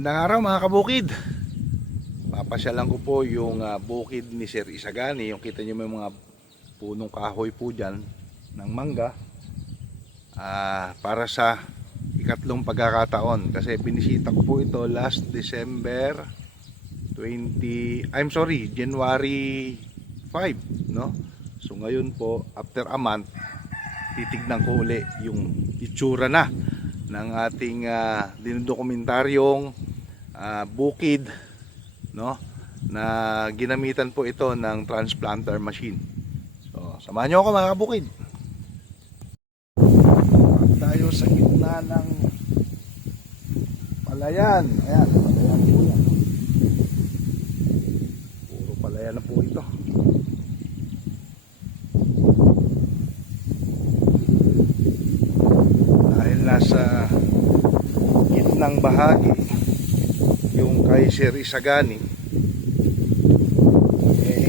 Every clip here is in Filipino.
Magandang araw mga kabukid. Papasyalan ko po yung bukid ni Sir Isagani. Yung kita nyo may mga punong kahoy po dyan ng mangga, para sa ikatlong pagkakataon. Kasi binisita ko po ito last December 20, January 5, no? So ngayon po, after a month, titignan ko uli yung itsura na ng ating dinudokumentaryong bukid, no, na ginamitan po ito ng transplanter machine. So samahan nyo ako mga kabukid. Tayo sa gitna ng palayan. Ayan, palayan po yan. Puro palayan na po ito. Nasa gitnang bahagi yung kay Sir Isagani,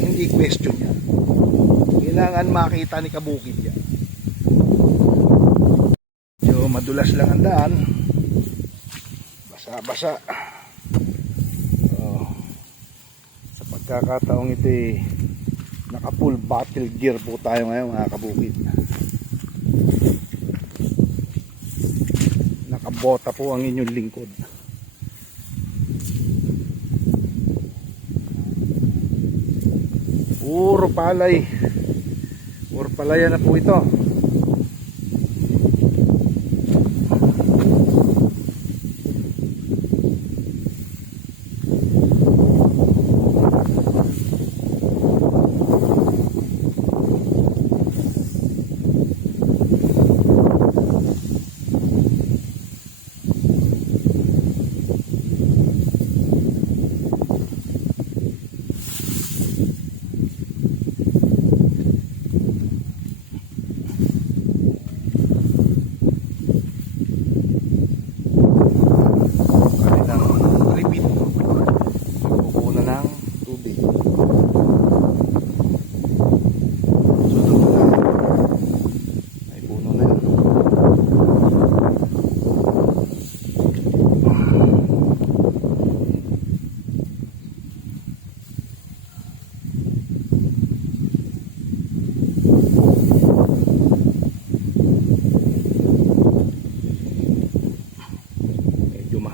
hindi question yan. Kailangan makita ni kabukid yan. So madulas lang ang daan, basa-basa. So, sa pagkakataong ito naka full battle gear po tayo ngayon mga kabukid. Bota po ang inyong lingkod. Puro palay. Puro palaya na po ito.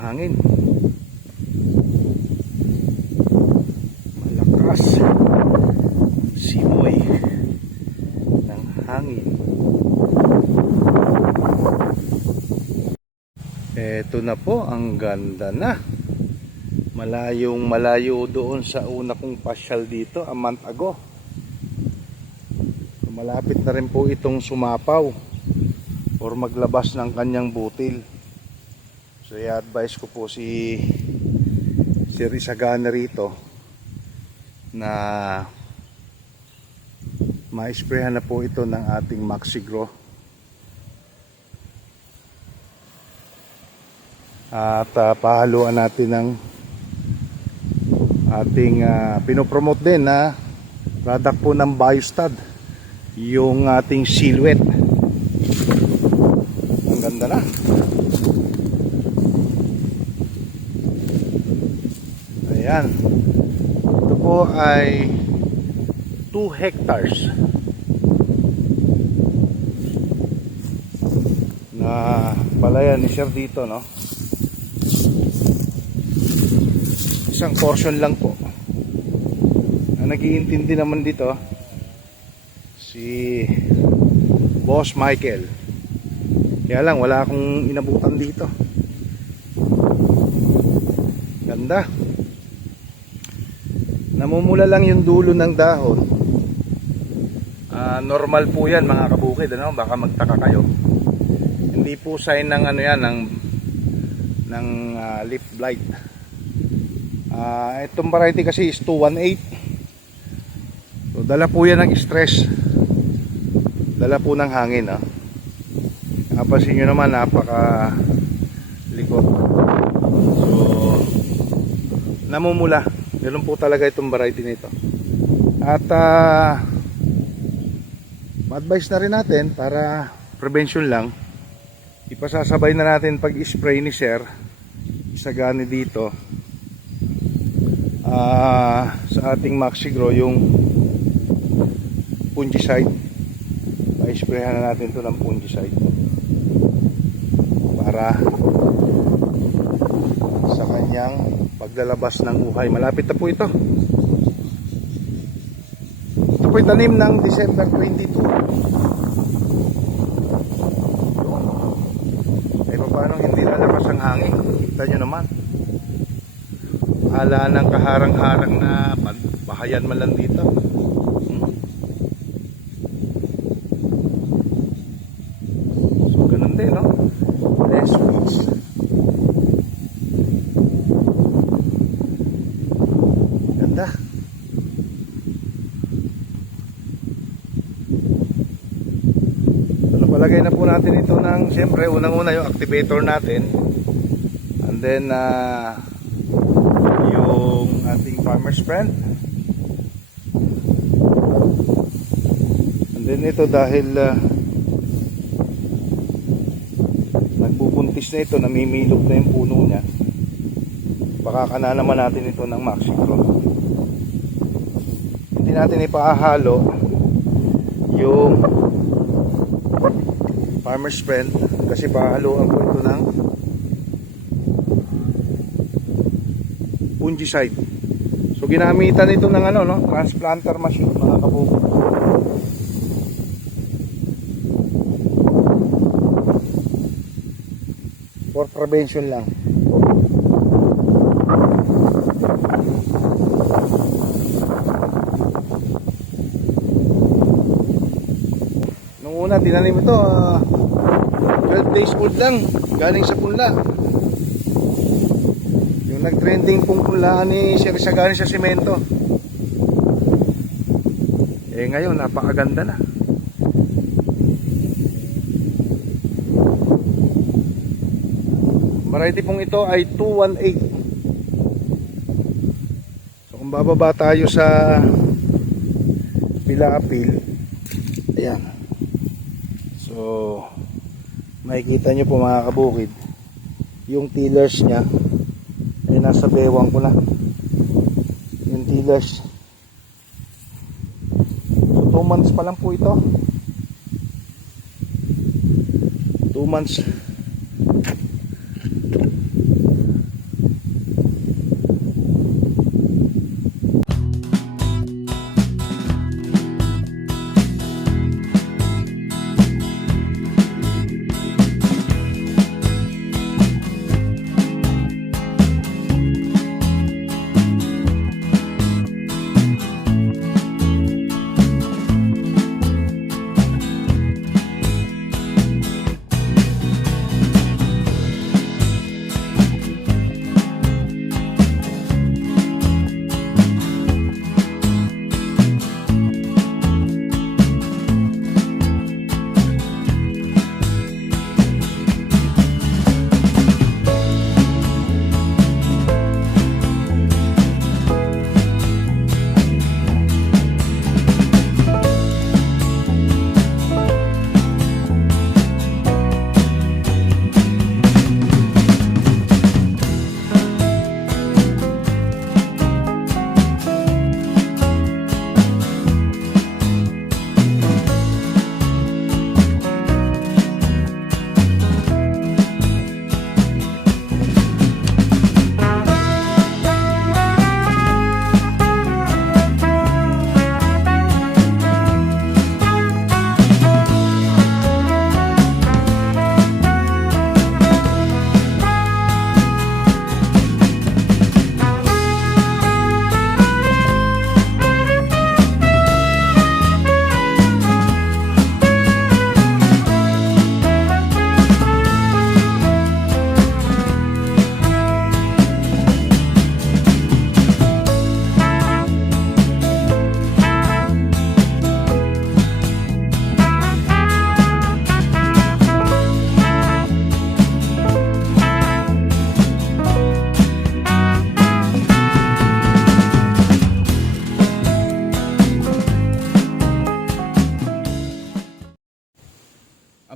Hangin, malakas simoy ng hangin. Eto na po, ang ganda na. Malayong malayo doon sa una kong pasyal dito a month ago. Malapit na rin po itong sumapaw or maglabas ng kanyang butil. So i-advise ko po si Sir Isagani rito na ma-sprayhan na po ito ng ating Maxigro at pahaluan natin ng ating pinopromote din na product po ng Biostad, yung ating Silhouette. Ang ganda na. Ayan. Ito po ay 2 hectares na palayan ni Sir dito, no? Isang portion lang po. Ang nag-iintindi naman dito si Boss Michael. Kaya lang wala akong inabutan dito. Ganda. Namumula lang yung dulo ng dahon. Normal po yan mga kabukid, ano? Baka magtaka kayo. Hindi po sign ng ano yan, ng leaf blight. Itong variety kasi is 218. So dala po yan ng stress. Dala po ng hangin, ah. Napansin nyo naman, napaka likot. So namumula. Meron po talaga itong variety nito. At ma-advise na rin natin para prevention lang, ipasasabay na natin pag-spray ni Sir isagani dito sa ating Maxi-Grow yung fungicide. Pa-sprayhan na natin to ng fungicide para sa kanyang paglalabas ng uhay. Malapit na po ito. Ito po yung tanim ng December 22. Eh paano hindi lalabas ang hangin? Kita nyo naman. Ala ng kaharang-harang na bahayan man lang dito. So ganun din, no? Less weeds. Ganda. So napalagay na po natin ito ng, siyempre unang-una yung activator natin, and then yung ating farmer's friend, and then ito dahil nagbubuntis na ito, namimilog na yung puno niya, pakakana naman natin ito ng Maxi-Grow. Hindi natin ipahalo yung farmer's friend kasi pahaluan ko ito ng fungicide. So ginamitan ito ng ano, no, transplanter machine, mga kabubo. For prevention lang. Nung una tinanim ito 12 days old lang, galing sa punla. Yung nag-trending pong punlaan ni Sir Sagani sa simento. Eh ngayon napakaganda na. Variety pong ito ay 218. So kung bababa tayo sa Pilapil, ayan. So makikita nyo po mga kabukid, yung tillers nya ay nasa bewang ko na. Yung tillers, so 2 months pa lang po ito. 2 months.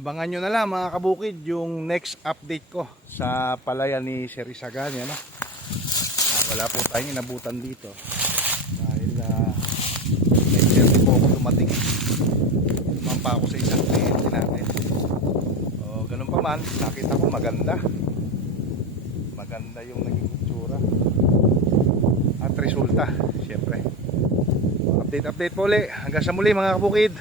Abangan nyo na lang mga kabukid yung next update ko sa palayan ni Sir Isagani, ano? Wala po tayong inabutan dito dahil may sirti po ako dumating. Tumampa ako sa isang kliyente natin. O ganun pa man, nakita ko maganda yung naging itsura at resulta. Syempre update po ulit hanggang sa muli mga kabukid.